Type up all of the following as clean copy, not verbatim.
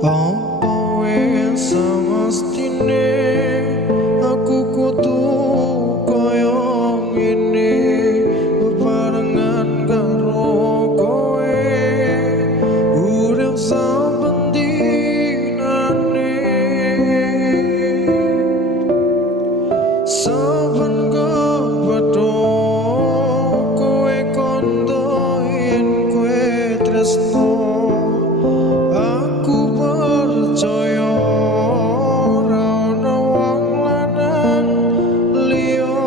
Apa wis semestine aku kudu kaya ngene bebarengan karo kowe urip saben dinane saben kepethuk kowe kondo yen kowe tresno aku percaya ora ana wong lanang liya.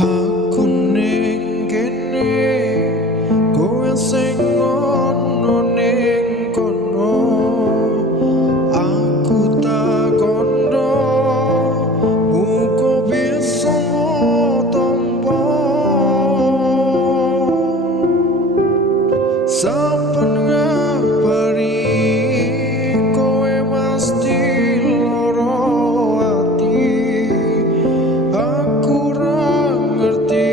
Aku ning kene kowe sing ono ning kono aku tak kondo muga bisa tampa saben ngabari kowe mesti lara ati aku ngerti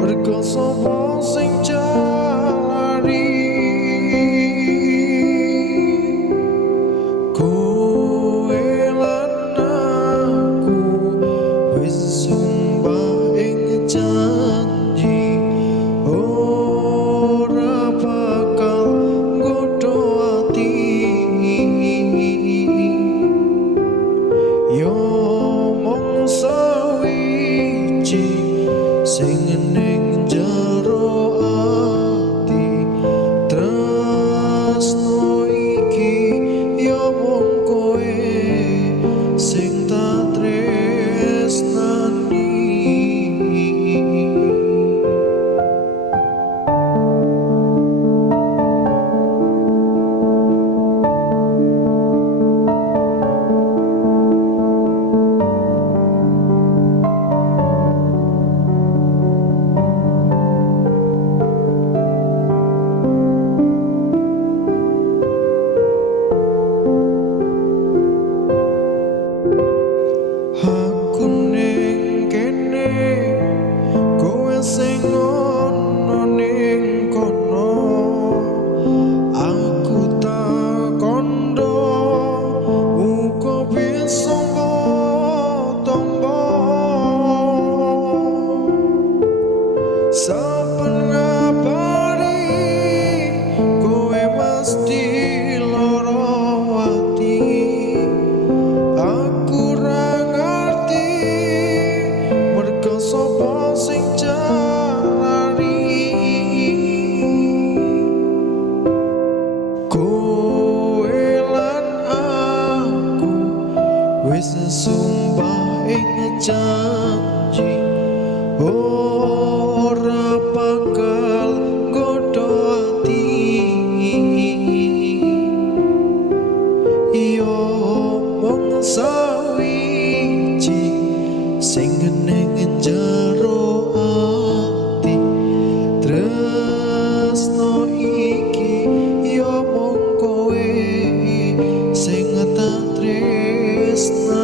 mergo sapa sing jalari kowe lan aku wis sumpah ing janji ora bakal nggodho ati yo mong sawiji sing ning jero ati tresno iki yo mung kowe sing tak tresnani. Aku ning kene kowe sing ono ning kono aku tak kondo muga bisa tampa saben ngabari kowe mesti lara ati aku sapa sing jalari kowe lan aku wis sumpah ing janji ora bakal nggodho ati yo mung sawiji sing ning jero ati tresno iki yo mung kowe sing tak tresnani.